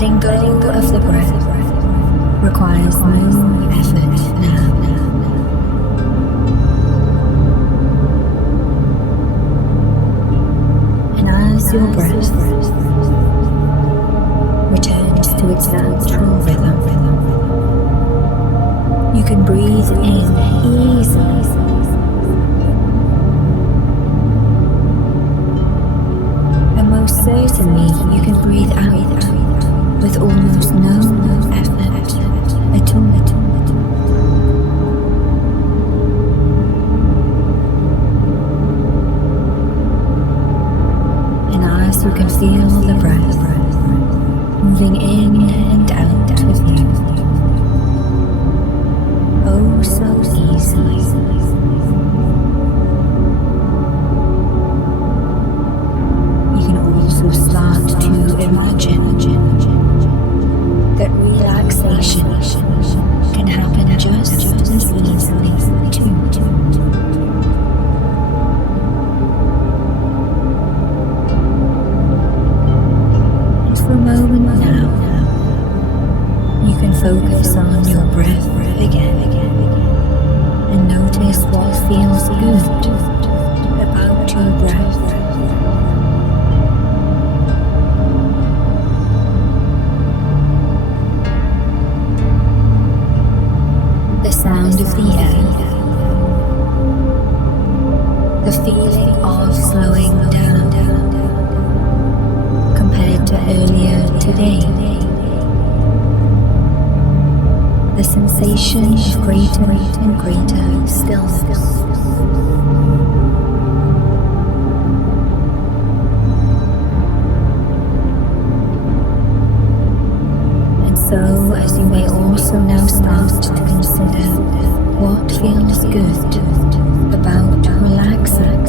Letting go of the breath requires no effort now. And as your breath returns to its natural rhythm, you can breathe in easily and most certainly you can breathe out with almost no effort at all. And as you can feel the breath moving in and out with you, oh so easily, you can also start to imagine that relaxation can happen just as easily too. And for a moment now, you can focus on your breath again and notice what feels good about your breath. The sound of the air, the feeling of slowing down compared to earlier today, the sensation of greater and greater stillness. And so, as you may also now start to consider what feels good about relaxing.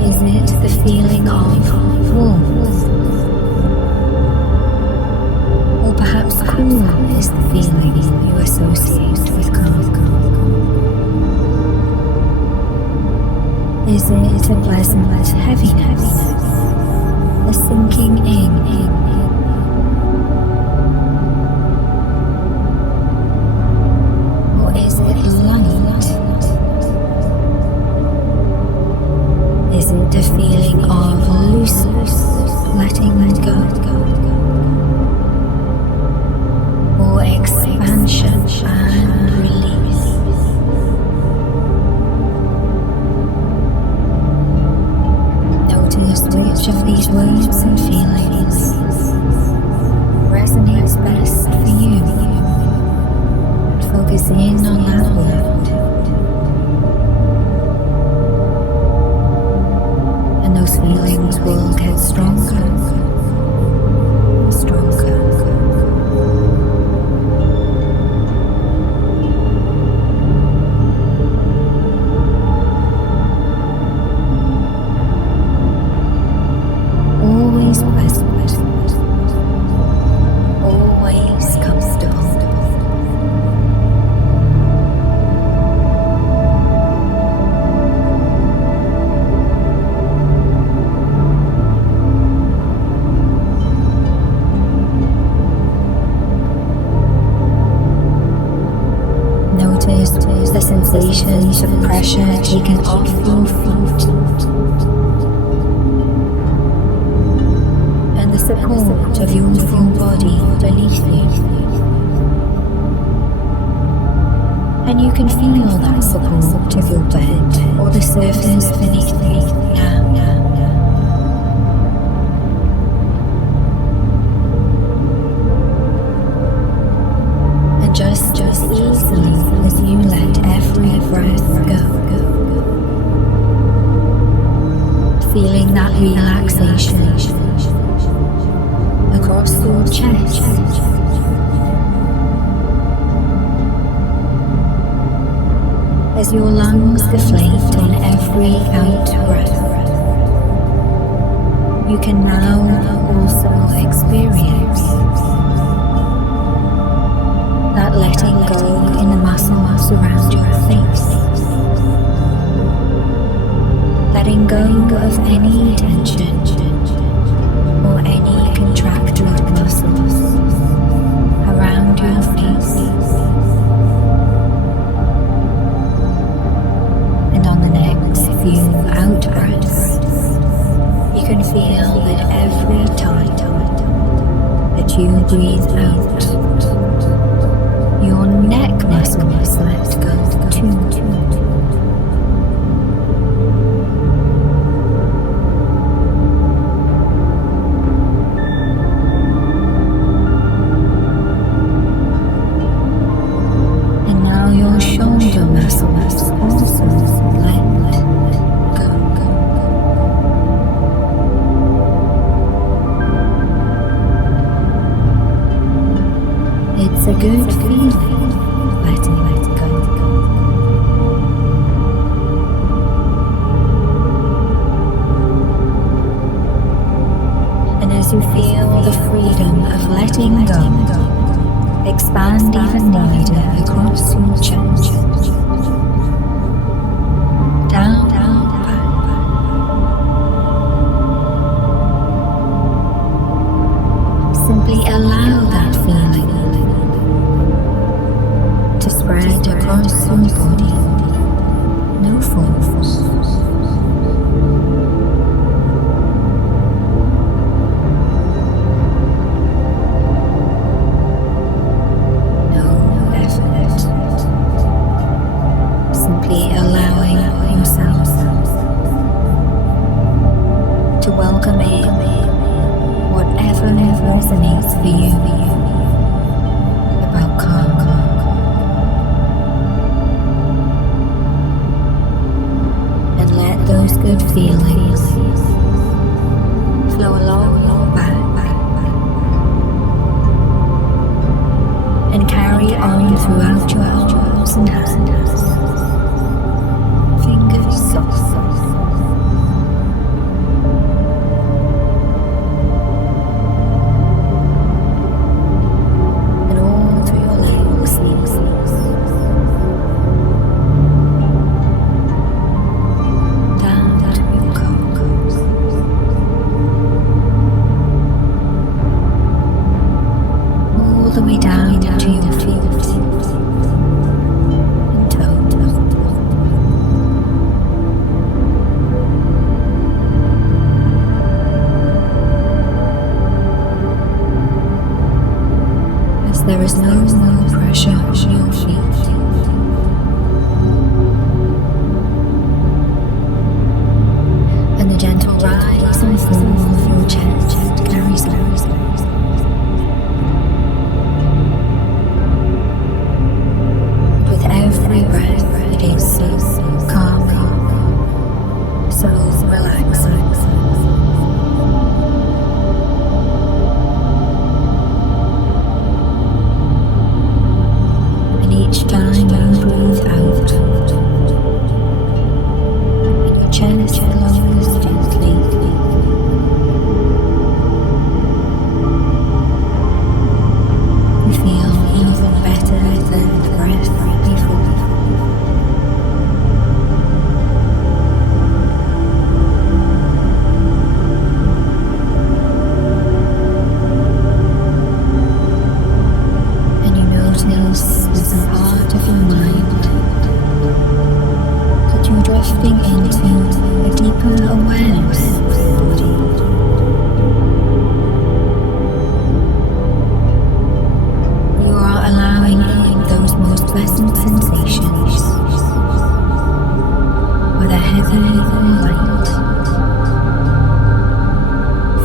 Is it the feeling of warmth? Or perhaps cool is the feeling you associate with calm? Is it a pleasant heaviness, a sinking in? Is it light? Is it a feeling of looseness, letting go? Or expansion and release? Notice which of these words and feelings resonates best for you. Focus in on that word, and those feelings will get stronger, stronger. Always present, always comfortable. Notice the sensations of pressure taken off your feet and the support of your full body beneath you. And you can feel that support of your bed or the surface beneath you now. Just as easily as you let every breath go, feeling that relaxation across your chest, as your lungs deflate on every out breath. You can now also experience that letting go in the muscles around your face, letting go of any tension feel any contracted muscles around your face. And on the next few out breaths, you can feel that every time that you breathe out, your neck muscles let go too. And now your shoulder muscles also let go. It's a good feeling, letting go. And as you feel the freedom of letting go, expand even wider across your chest, down, back. Simply allow that feeling to spread across your body, no force. No effort. Simply allowing yourself to welcome in whatever resonates for you about calm. And let those good feelings flow along your back and carry on throughout your arms and hands, fingers soft. The way down to your feet and toes. As there is no more pressure on your feet, and the gentle rise and fall of your chest carries on. Every breath, it is so calm, so relaxing. And each time you breathe out, and your chest lowers gently, you feel even better than the breath before. And you notice with a part of your mind that you're drifting into a deeper awareness of your body. You are allowing in those most pleasant sensations, whether heavy or light,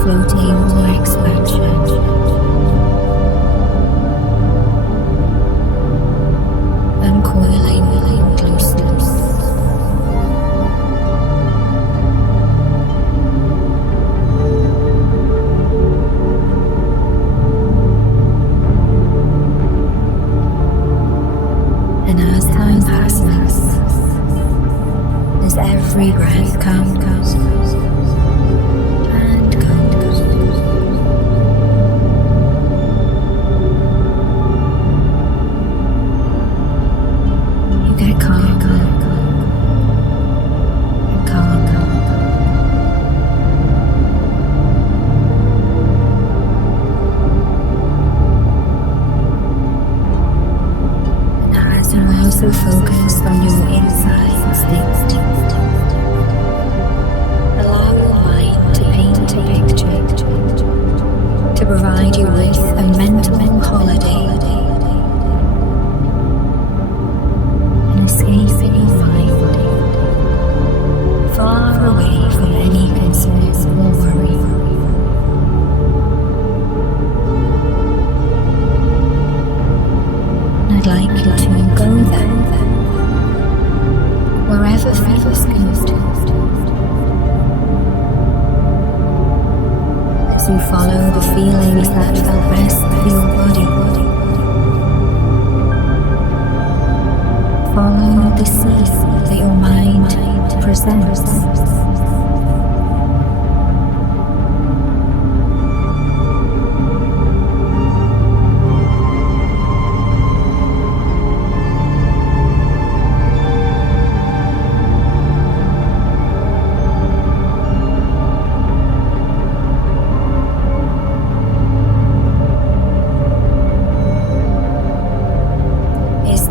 floating or expansion, uncoiling closeness. And as time passes, as every breath comes and goes, you get calmer and calmer. follow the feelings that fill the rest of your body. Follow the scene that your mind presents.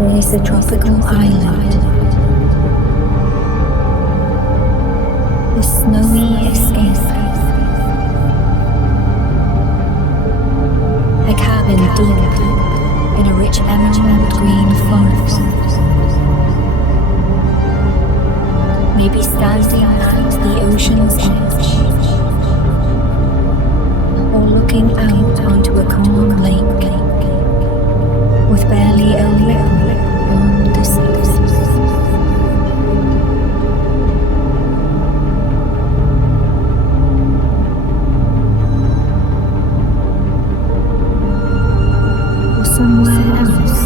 Is a tropical island. A snowy escape. A cabin deep in a rich emerald green forest. Maybe standing at the ocean's edge, or looking out onto a calm lake with barely a ripple on the surface. Or somewhere else.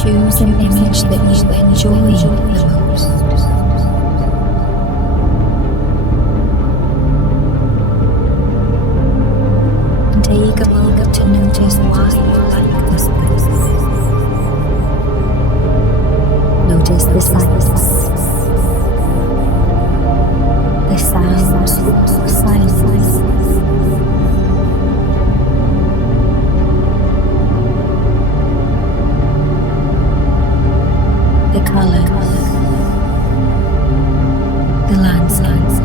Choose an image that you enjoy the most. And take a moment to notice why you like this place. Notice the sights, the sounds of silence. The colors, the landscapes.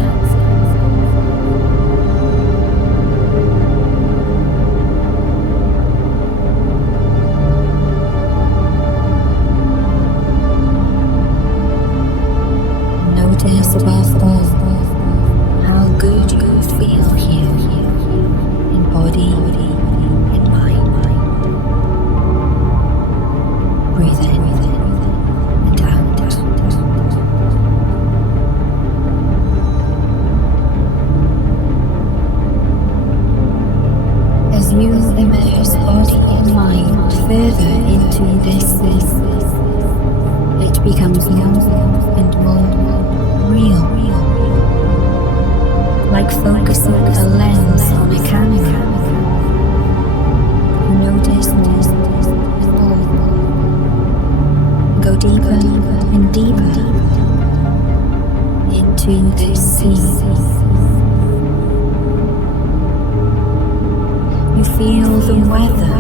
Notice above all how good you feel here, in body, in mind. Breathe in. As you immerse body and mind further into this space, it becomes more and more real, like focusing a lens on a camera. You notice more and more, go deeper and deeper into this scene. You feel the weather.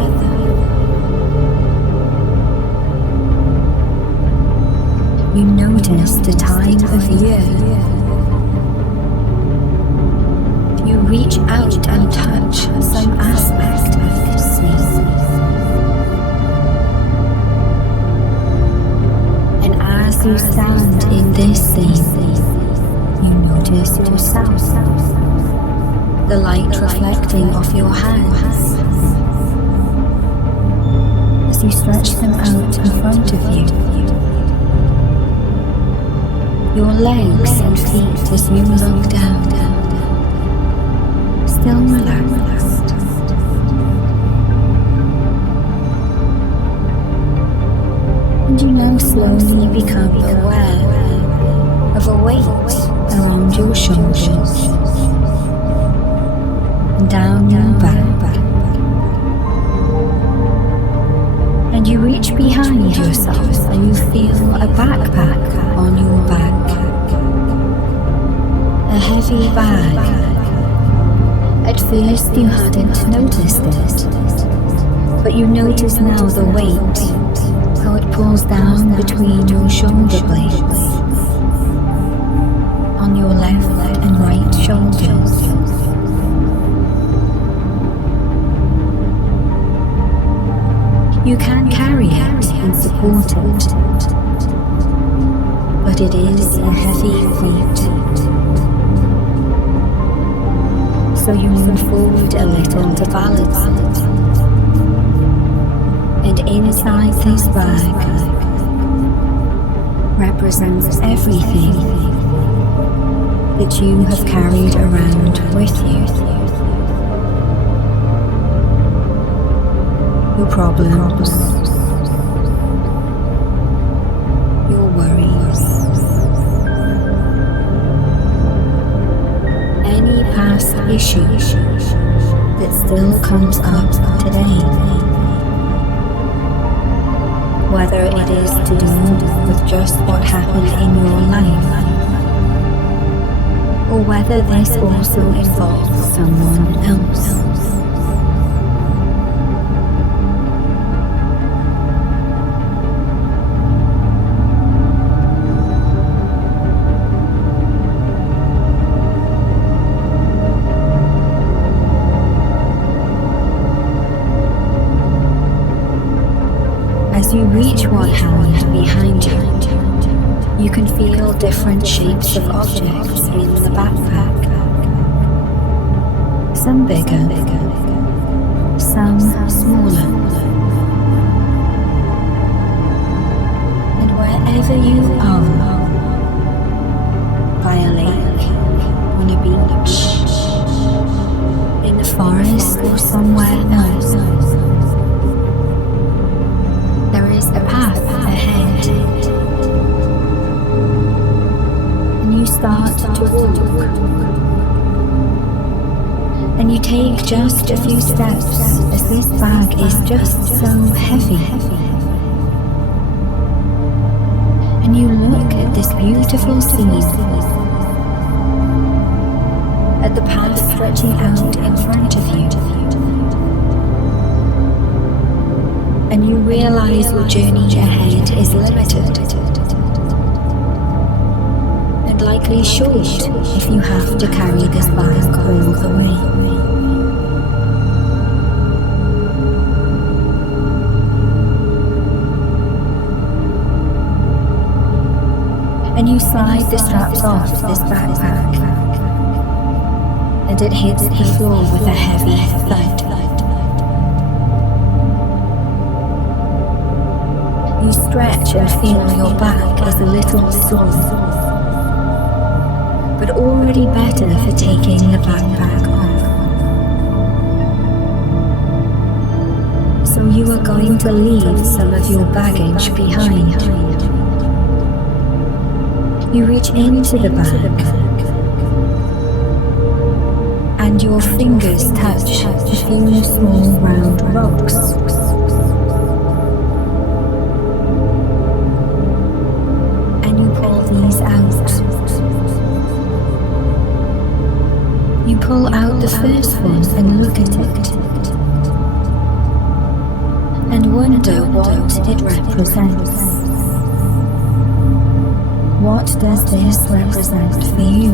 You notice the time of year. You reach out and touch some aspect of the scene. And as you stand in this scene, you notice yourself. The light reflecting off your hands as you stretch them out in front of you. Your legs and feet as you look down, still relaxed. And you now slowly become aware of a weight around your shoulders. Down your back, and you reach behind yourself and you feel a backpack on your back, a heavy bag. At first you hadn't noticed it, but you notice now the weight, how it pulls down between your shoulder blades, on your left and right shoulders. You can carry it and support it, but it is a heavy weight. So you move forward a little to balance it, and in inside this bag represents everything that you have carried around with you. Your problems, your worries, any past issue that still comes up today, whether it is to do with just what happened in your life, or whether this also involves someone else. As you reach one hand behind you, you can feel different shapes of objects in the backpack. Some bigger, some smaller. And wherever you are, by a lake, on a beach, in the forest or somewhere else, there is a path ahead, and you start to walk, and you take just a few steps as this bag is just so heavy, and you look at this beautiful scene, at the path stretching out in front of you. And you realize your journey ahead is limited and likely short if you have to carry this bag all the way. And you slide the straps off this backpack, and it hits the floor with a heavy thud. You stretch and feel your back is a little sore, but already better for taking the backpack off. So you are going to leave some of your baggage behind. You reach into the bag, and your fingers touch a few small round rocks. Pull out the first one and look at it, and wonder what it represents. What does this represent for you?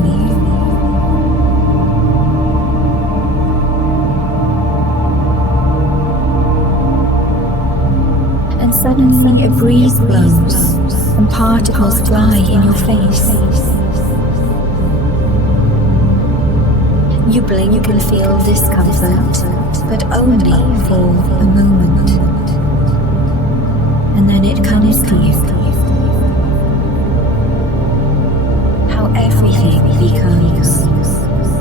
And suddenly a breeze blows and particles fly in your face. You blink and feel discomfort, but only for a moment. And then it comes to you. How everything becomes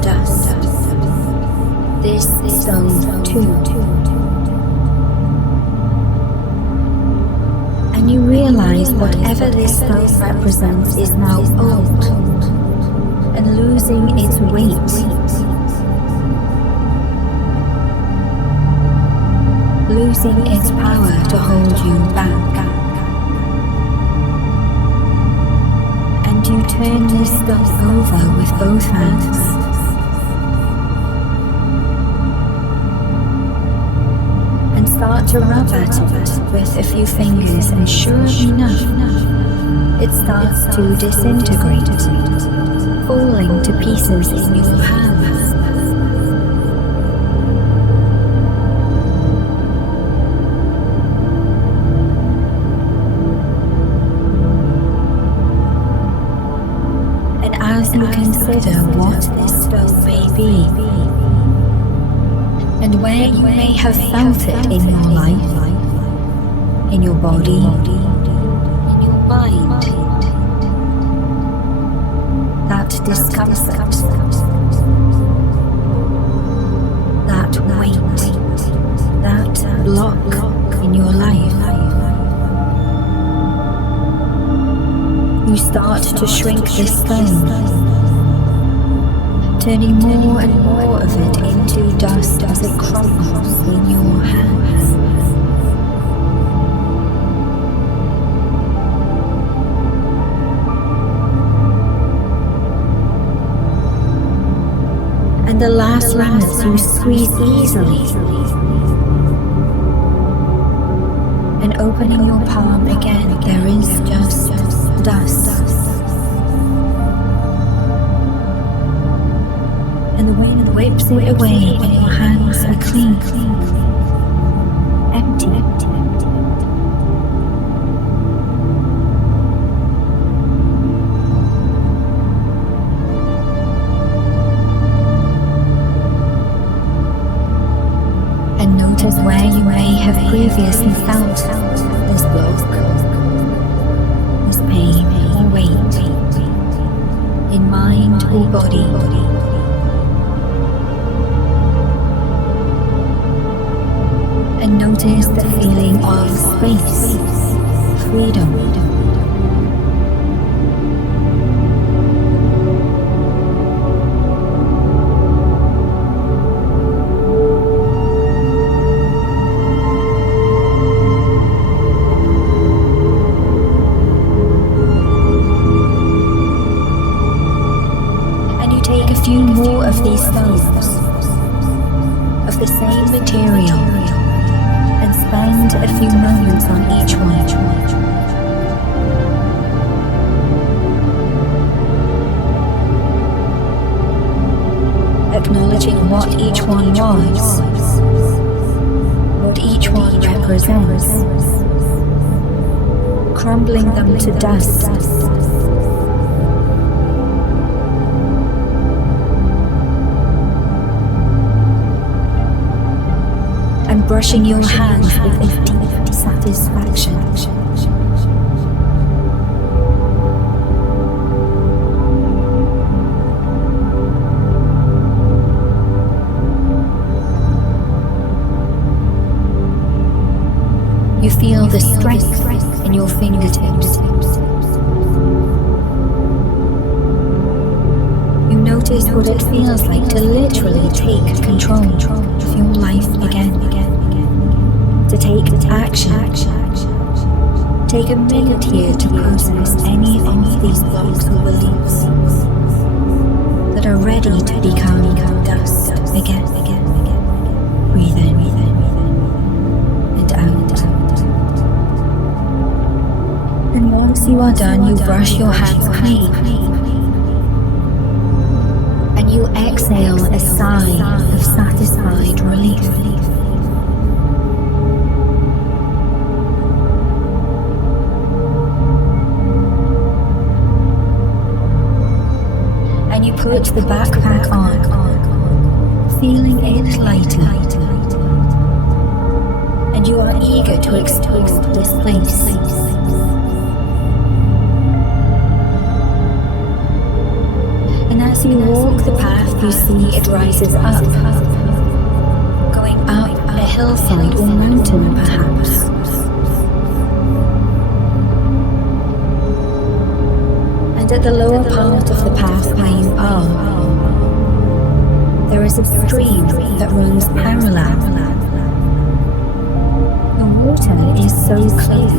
dust. This stone too. And you realize whatever this stone represents is now old and losing its weight. Losing its power to hold you back. And you turn this stone over with both hands. And start to rub at it with a few fingers, and sure enough, it starts to disintegrate, falling to pieces in your hands. As you consider what this stone may be, and where you may have felt it in your life, in your body, in your mind. That discomfort, that weight, that block in your life. You start to shrink this stone, turning more and more of it into dust as it crumbles in your hands. And the last limits you squeeze easily, and opening your palm again, there is just dust. And the wind whips it away, and your hands are clean, empty. And notice where you may have previously felt this block, this pain or weight, in mind or body. And notice the feeling of space, freedom. And you take a few more of these stones of the same material, and spend a few moments on each one. Acknowledging what each one was, what each one represents, crumbling them to dust. And brushing your hands with a deep satisfaction. You feel the strength in your fingertips. You notice what it feels like to literally take control of your life again. To take action. Take a minute here to process any of these blocks or beliefs that are ready to become dust again. Breathe in and out. And once you are done, you brush your hands clean. And you exhale a sigh of satisfied relief. And you put the backpack on, feeling it lighter. And you are eager to explore this place. And as you walk the path, you see it rises up, going up a hillside or mountain perhaps. And at the lower part of the path where you are, there is a stream that runs parallel. The water is so clear.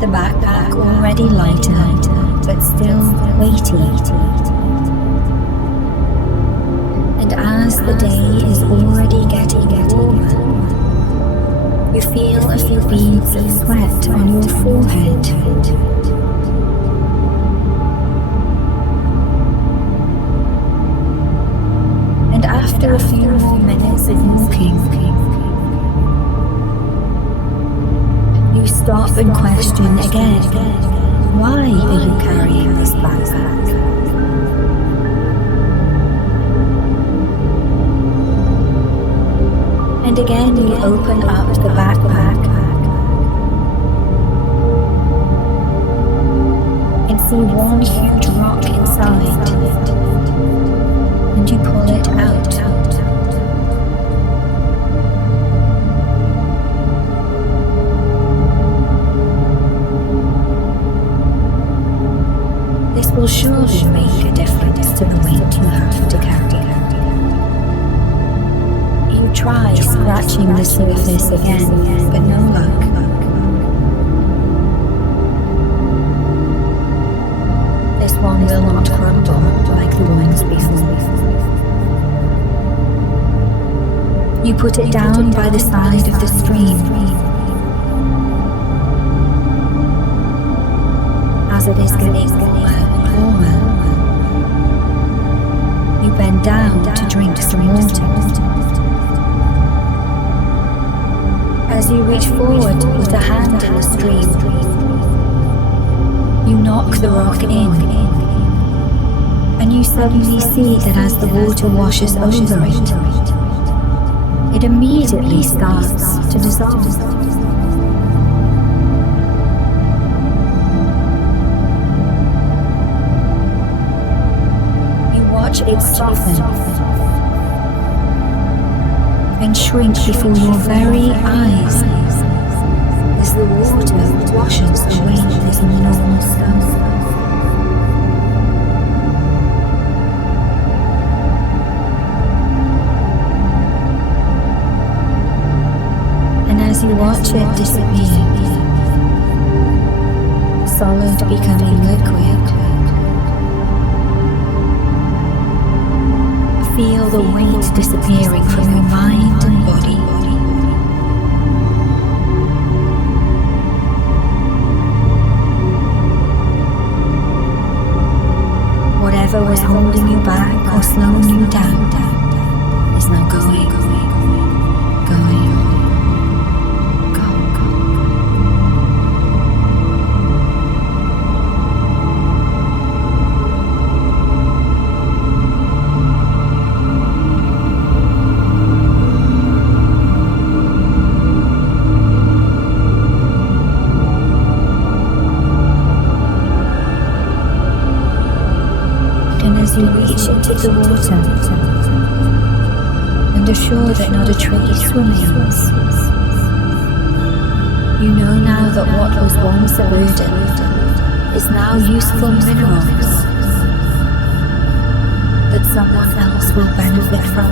The backpack already lighter, but still weighty. And as the day is already getting warmer, you feel a few beads of sweat on your forehead. And after a few more minutes of walking, you stop and question again, why are you carrying this backpack? And again you open up the backpack and see one huge rock inside, and you pull it out. This will surely make a difference to the weight you have to carry. You try scratching the surface again, but no luck. This one will not crumble like the ones before. You put it down by the side of the stream. As it is getting warmer and warmer, you bend down to drink some water. As you reach forward to put a hand in the stream, you knock the rock in, and you suddenly see that as the water washes over it, it immediately starts to dissolve. Watch it soften and shrink before your very eyes as the water washes away this enormous stone. And as you watch it disappear, solid becoming liquid, feel the weight disappearing from your mind and body. Whatever was holding you back or slowing you down is now going. As you reach into the water and are sure that not a trace remains, you know now that what was once a burden is now useful minerals that someone else will benefit from.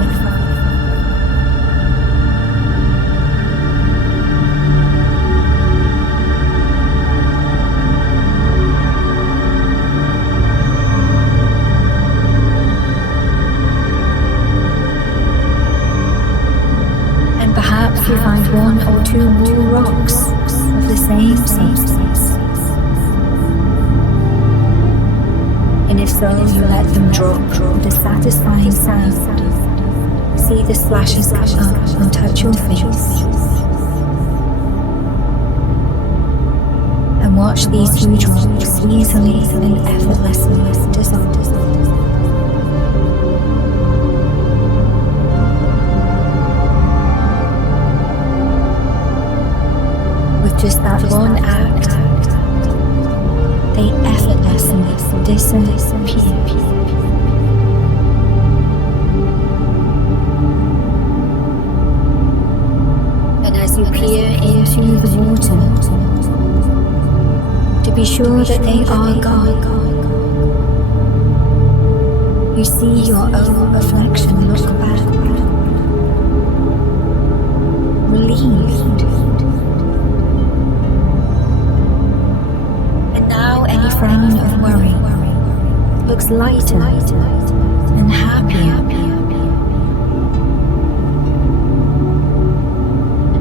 You find one or two more rocks of the same substance, and if so, you let them drop with a satisfying sound. See the splashes come up and touch your face, and watch these huge rocks easily and effortlessly dissolve. Just that one act, they effortlessly disappear. And as you peer into the water, to be sure that they are gone, you see your own reflection look back, relieved. Frown of worry looks lighter and happier,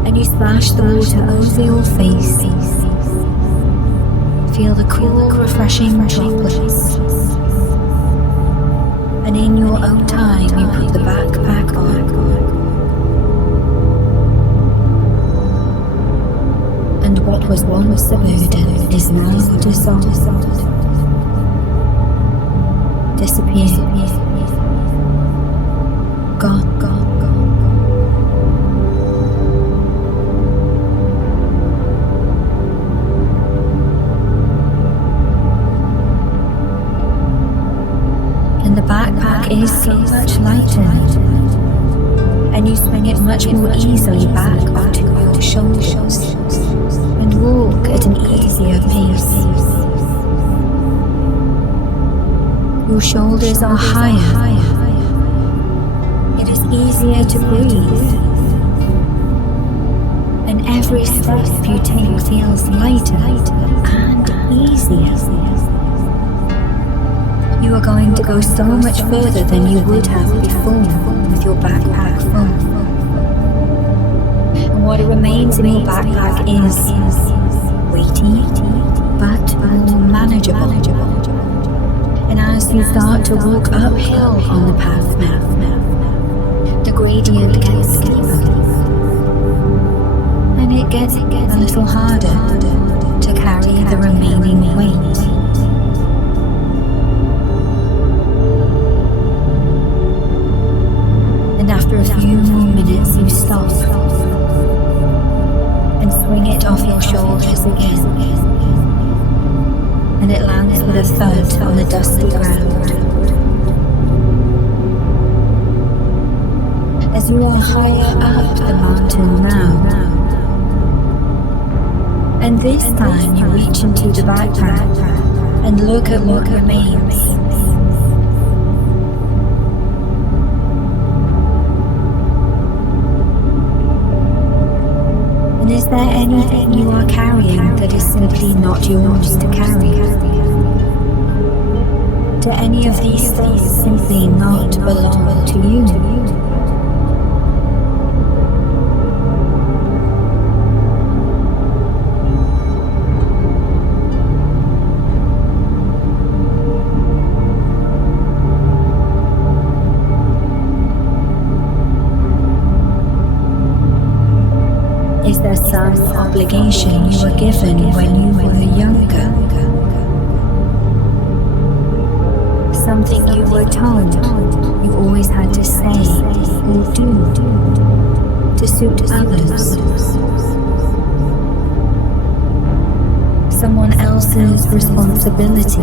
and you splash the water over your face. Feel the cool, refreshing droplets, and in your own time you put the backpack on. And what was once a burden is now dissolved, disappeared, gone. and you swing it much more easily back onto your shoulders and walk at an easier pace. Your shoulders are higher. It is easier to breathe, and every step you take feels lighter and easier. You are going to go so much further than you would have before with your backpack full. And what remains in your backpack is weighty, but more manageable. And as you start to walk uphill on the path now, the gradient gets steeper, and it gets a little harder to carry the remaining weight. And after a few more minutes you stop and swing it off your shoulders again, and it lands with a thud on the dusty ground. As you are higher up the mountain now, and this time you reach into the backpack and look at what remains. And is there anything you are carrying that is simply not yours to carry? Do any of these things simply not belong to you? Is there some obligation you were given when you were younger? Something you were told you always had to say or do to suit others? Someone else's responsibility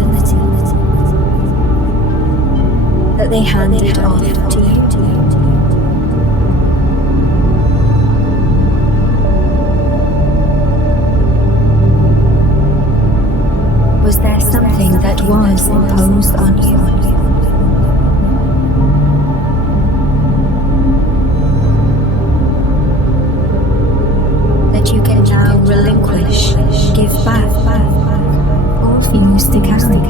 that they handed off to you? Was there something that was imposed on you? That you can now relinquish, give back, or refuse to carry?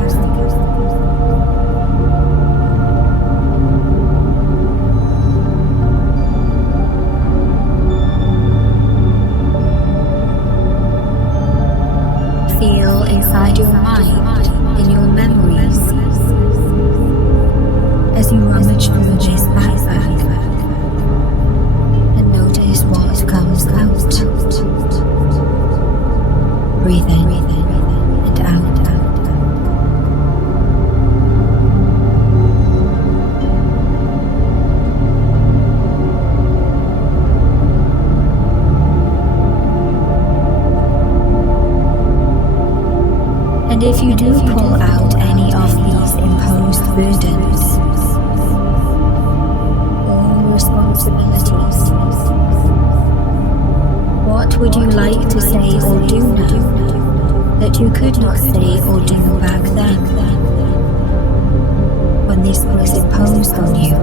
Feel inside your mind, in your memories, as you rummage through this backpack, and notice what comes out. Breathe in and out. And if you do pull out any of these imposed burdens or responsibilities, what would you like to say or do now that you could not say or do back then when this was imposed on you?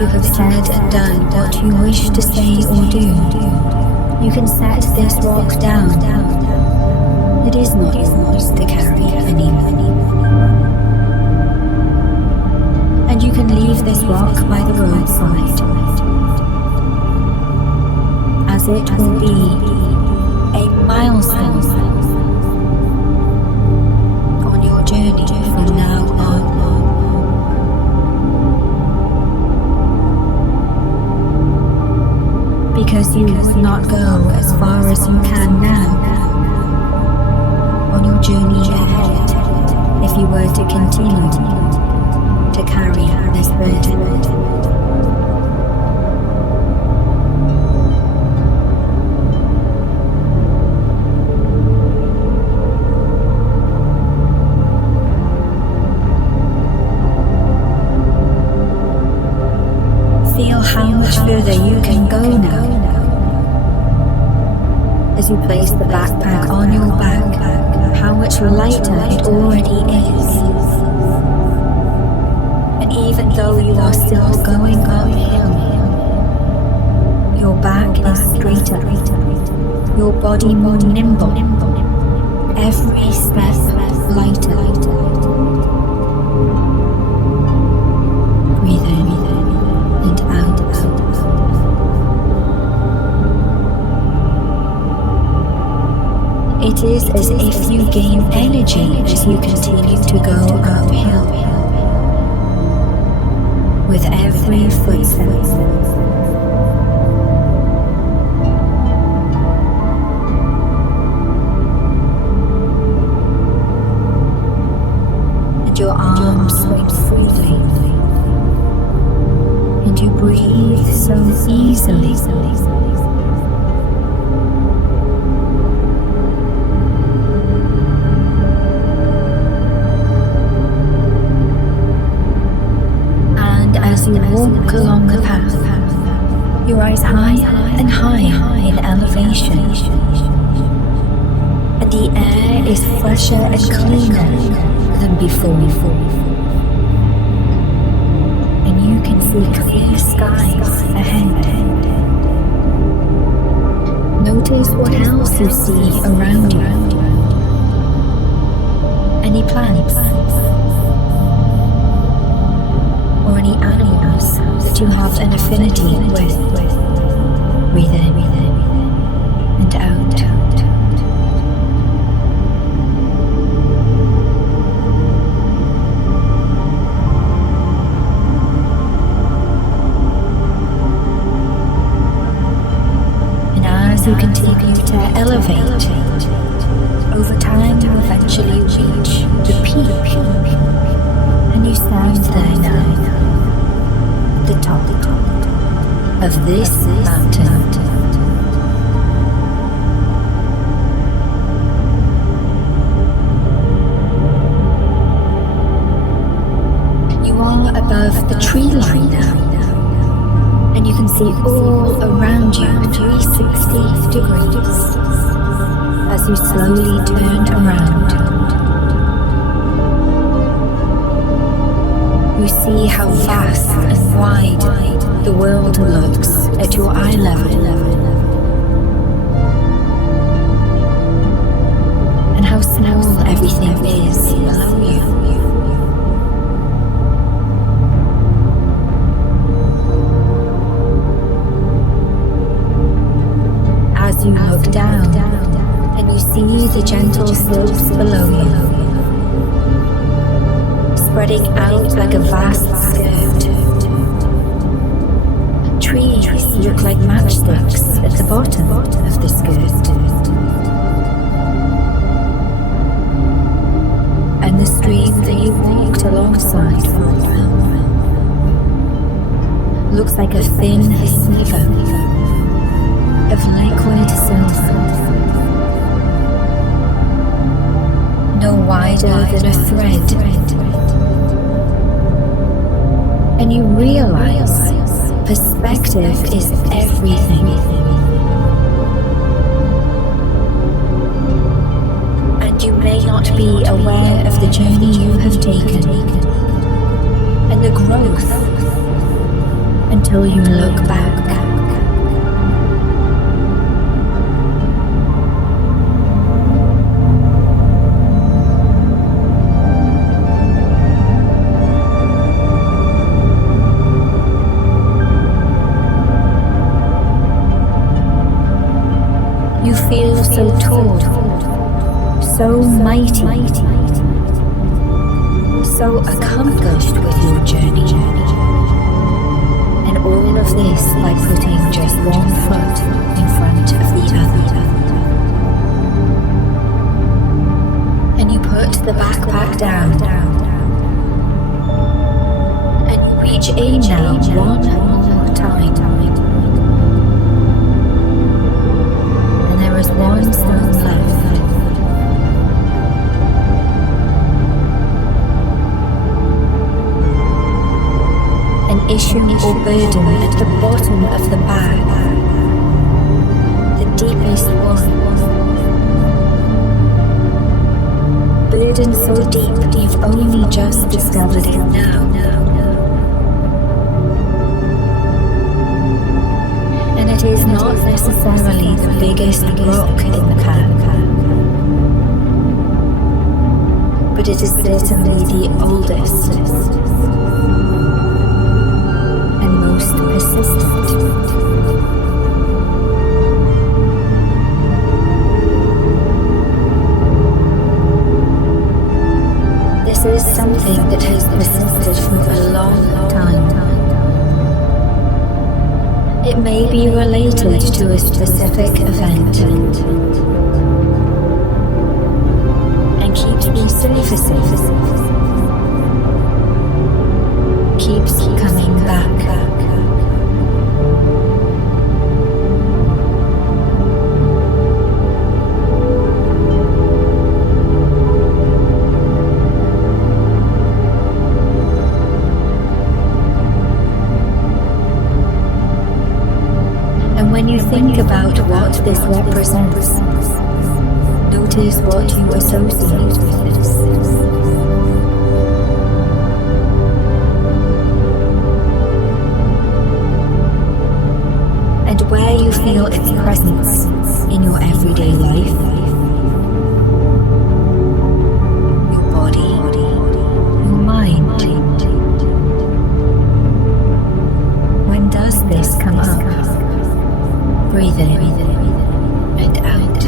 You have said and done what you wish to say or do. You can set this rock down. It is not yours to carry anymore. And you can leave this rock by the roadside, as it will be a milestone on your journey from now on. because you would not go as far as you can now on your journey ahead if you were to continue to carry this burden. Feel how much further you can go now as you place the backpack on your back, how much lighter it already is. And even though you are still going uphill, your back is straighter, your body more nimble, every step lighter. Breathe in and out. It is as if you gain energy as you continue to go uphill with every footstep. And your arms swing freely, and you breathe so easily. As you walk along the path, you rise higher and higher in elevation, and the air is fresher and cleaner than before. And you can see clear skies ahead. Notice what else you see around you. Any plants? Or any animals that you have an affinity with. Breathe in and out. And as you continue to elevate, over time you eventually reach the peak. And you stand there now, at the top of this mountain. You are above the tree line now, and you can see all around you 360 degrees as you slowly turn around. You see how vast and wide the world looks at your eye level, and how small everything is below you. As you look down, and you see the gentle slopes below you, spreading out like a vast skirt. Trees look like matchsticks at the bottom of the skirt. And the stream that you walked alongside looks like a thin sliver of liquid silver, no wider than a thread. And you realize perspective is everything. And you may not be aware of the journey you have taken and the growth until you look back. You feel so tall, so mighty, so accomplished with your journey. And all of this by putting just one foot in front of the other. And you put the backpack down. And you reach in now one more time. And there is one stone left. An issue or burden at the bottom of the bag, the deepest one. Burden so deep you've only just discovered it now. And it is not necessarily the biggest rock in the pack, but it is certainly the oldest. Most persistent. This is something that has persisted for a long time. It may be related to a specific event and keeps resurfacing, keeps coming back. When you think about what this represents, notice what you associate with it. And where you feel its presence in your everyday life. Your body, your mind. When does this come up? Breathe in and out.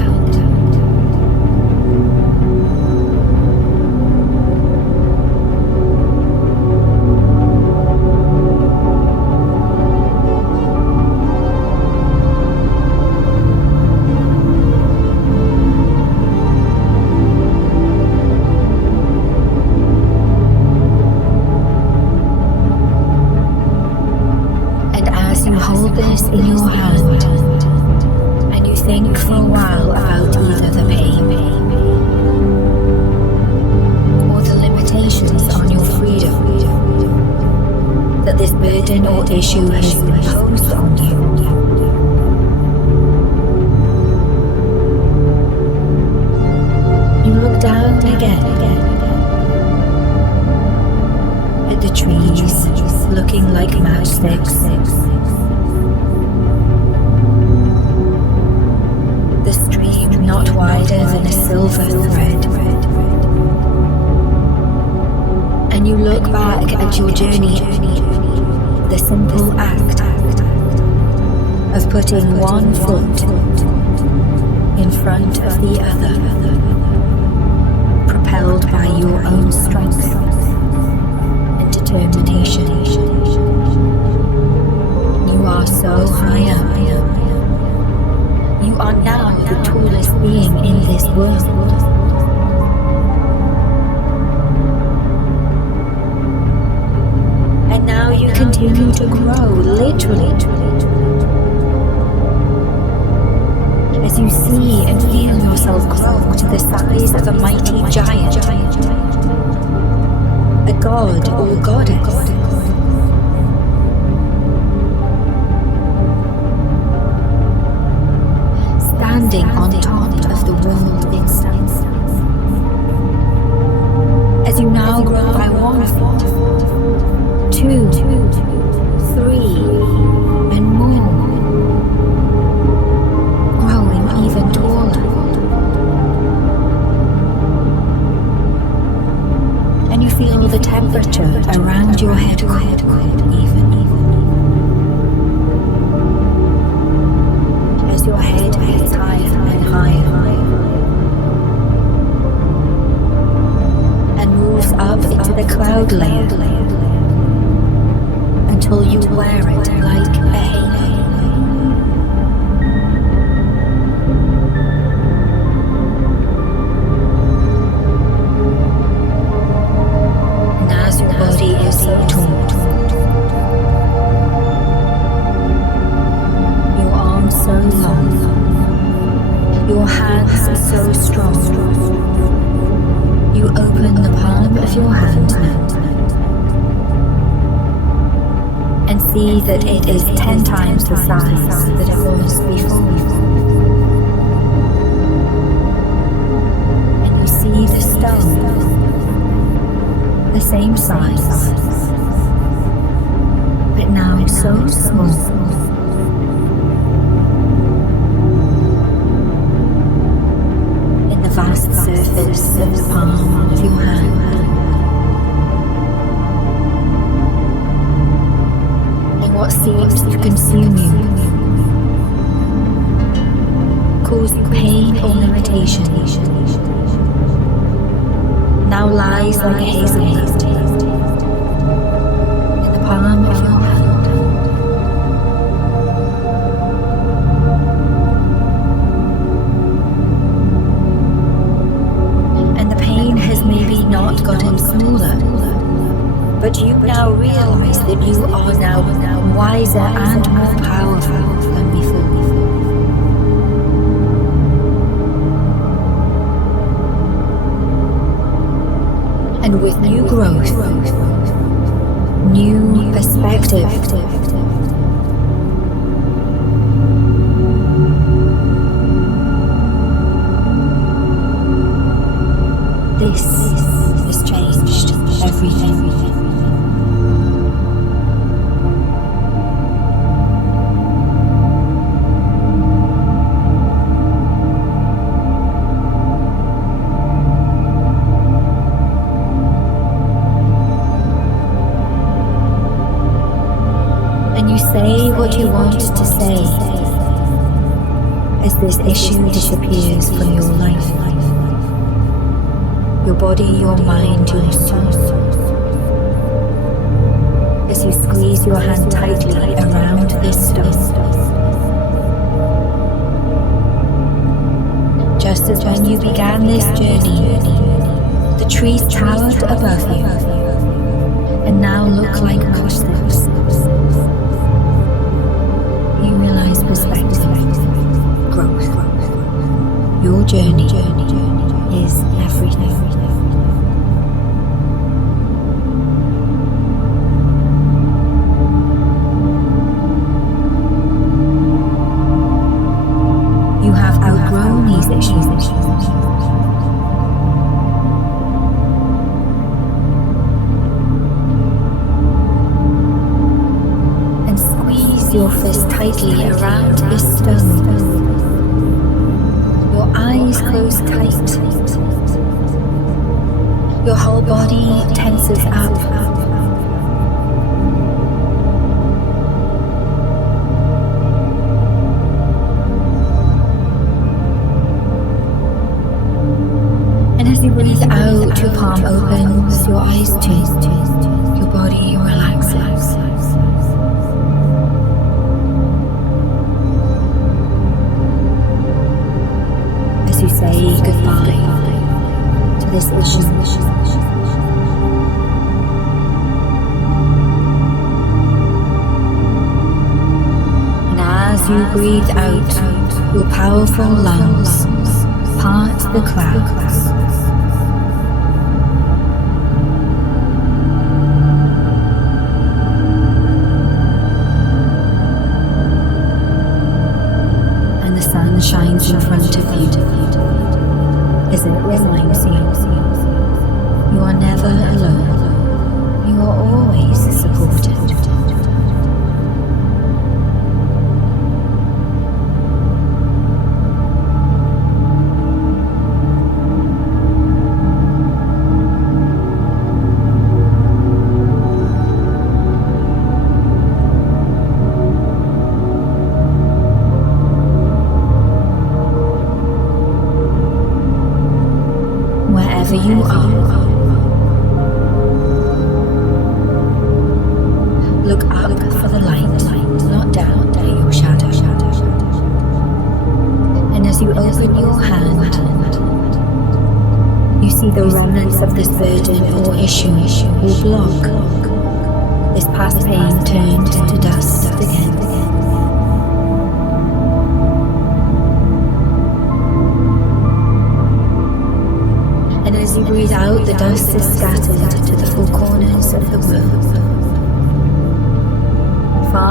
And as you hold this in your hand, think for a while about either the pain or the limitations on your freedom that this burden or issue has imposed on you. You look down again at the trees looking like matchsticks. Not wider than a silver thread. And you look back at your journey, the simple act of putting one foot in front of the other, propelled by your own strength and determination. You are so high up. You are now the tallest being in this world. And now you continue to grow, literally, as you see and feel yourself grow to the size of a mighty giant, a god or goddess. Standing on top of the world itself. As you now grow by 1 foot, 2, 3, and more, growing even taller. And you feel the temperature around your head see that it is 10 times the size that it was before. And you see the stone, the same size, but now so small. In the vast surface of the palm of your hand. What seems to consume you, cause you pain or limitation, now lies like a hazelnut in the palm of your hand. And the pain has maybe not gotten smaller, but you now realize that you are now wiser and more powerful than before. And with new growth, new perspective, this has changed everything. Say what you want to say as this issue disappears from your life. Your body, your mind, your soul. As you squeeze your hand tightly around this stone. Just as when you began this journey, the trees towered above you and now look like footsteps. You realize perspective, growth. Your journey is everything. You have outgrown these issues. Your fist tightly around this stone. Your eyes close tight. Your whole body tenses up. And as you breathe out, your palm opens, your eyes too. Your body relaxes. You say goodbye to this issue. And as you breathe out, your powerful lungs part the clouds. And the sun shines in front of you. As it reminds you, you are never alone. You are always supported. Wherever you are, look up for the light, not down at your shadow. And as you open your hand, you see the remnants of this burden or issue or block. This past pain turned to dust again. As you breathe out, the dust is scattered to the four corners of the world, far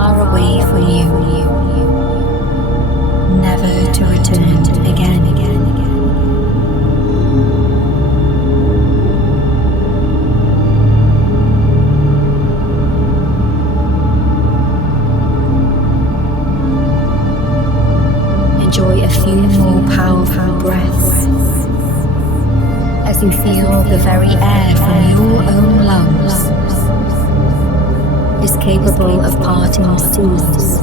enjoy a few more powerful breaths as you feel the very air from your own lungs is capable of parting seas.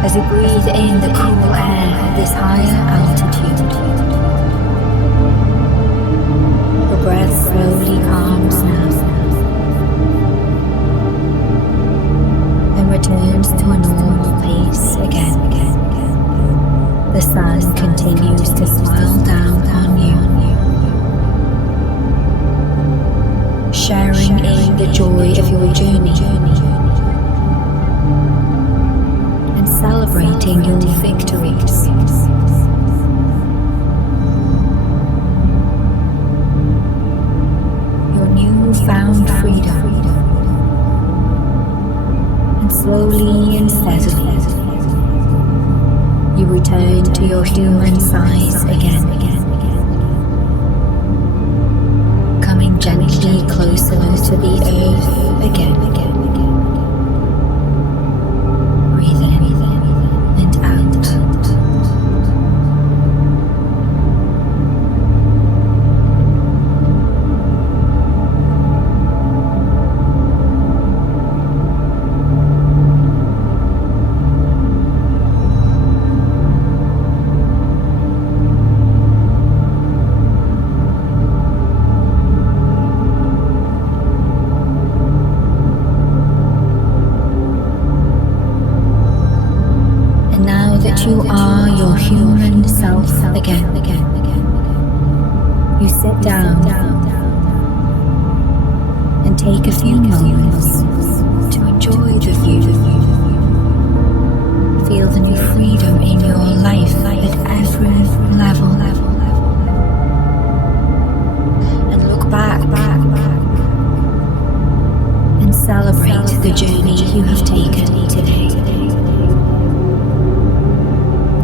As you breathe in the cool air at this higher altitude, your breath slowly calms now and returns to a normal pace again. The sun continues to smile down on you, sharing in the joy of your journey, celebrating your victories. Your newfound freedom. And slowly and steadily, you return to your human size again. Coming gently closer to the earth again. You are your human self again. You sit down and take a few moments to enjoy the view. Feel the new freedom in your life at every level. And look back and celebrate the journey you have taken today.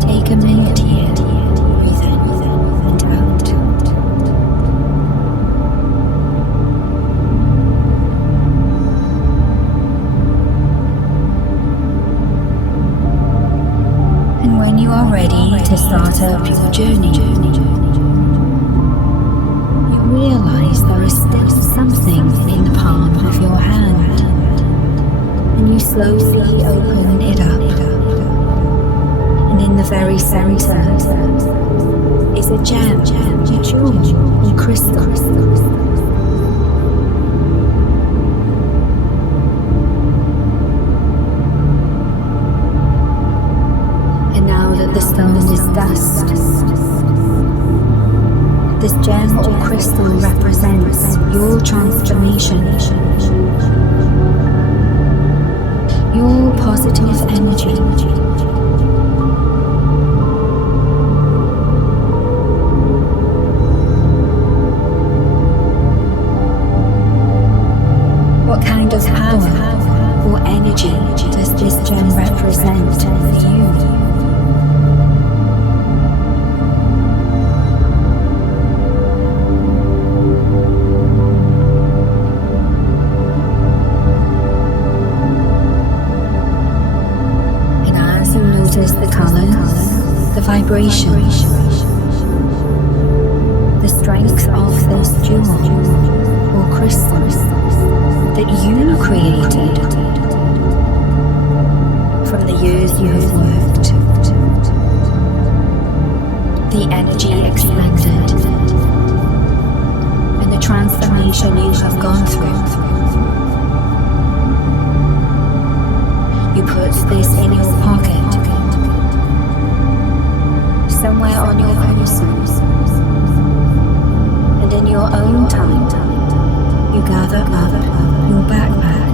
Take a minute here, breathe in and out. And when you are ready to start up your journey, you realize there is still something in the palm of your hand, and you slowly open it up. And in the very center is a gem, a jewel, or crystal. And now that the stone is dust, this gem or crystal represents your transformation, your positive energy. What kind of power or energy does this gem represent for you? And as you notice the color, the vibration, the strength of this jewel or crystal that you created from the years you have worked, the energy expended, and the transformation you have gone through. You put this in your pocket, somewhere on your person, and in your own time, you gather up your backpack,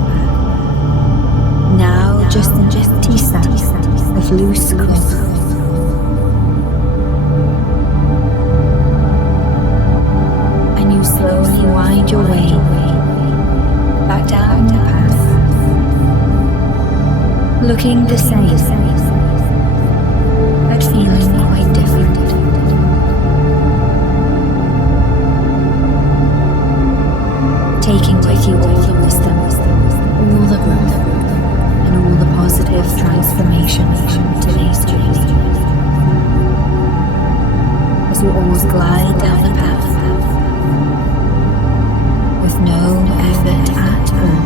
now just an empty sack of loose cloth. And you slowly wind your way back down the path, looking the same, but feeling quite different. Taking with you all the wisdom, all the growth, and all the positive transformation from today's journey. As you almost glide down the path, with no effort at all.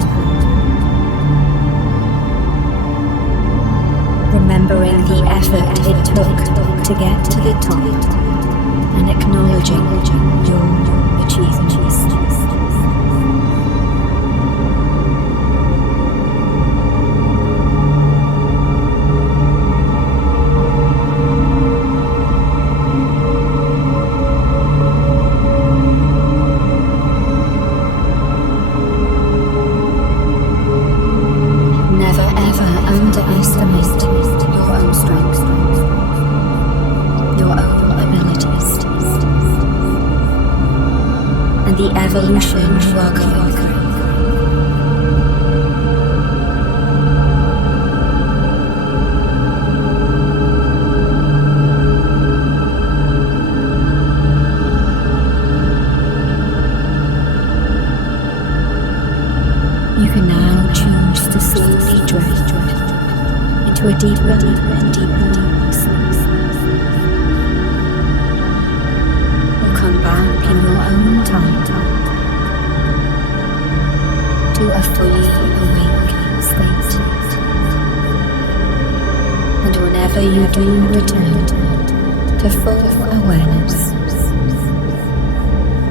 Remembering the effort it took to get to the top, and acknowledging your achievements. Underestimate your own strengths, your own abilities, and the evolution you are going through. You can now choose to slowly drift into a deeper and deeper sleep. You'll come back in your own time to a fully awake state. And whenever you do return to full awareness,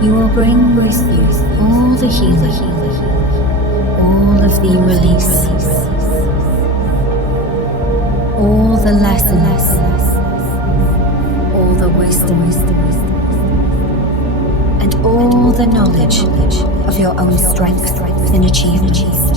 you will bring with you all the healing, all of the release, all the lessons, all the wisdom, and all the knowledge of your own strength and achievements.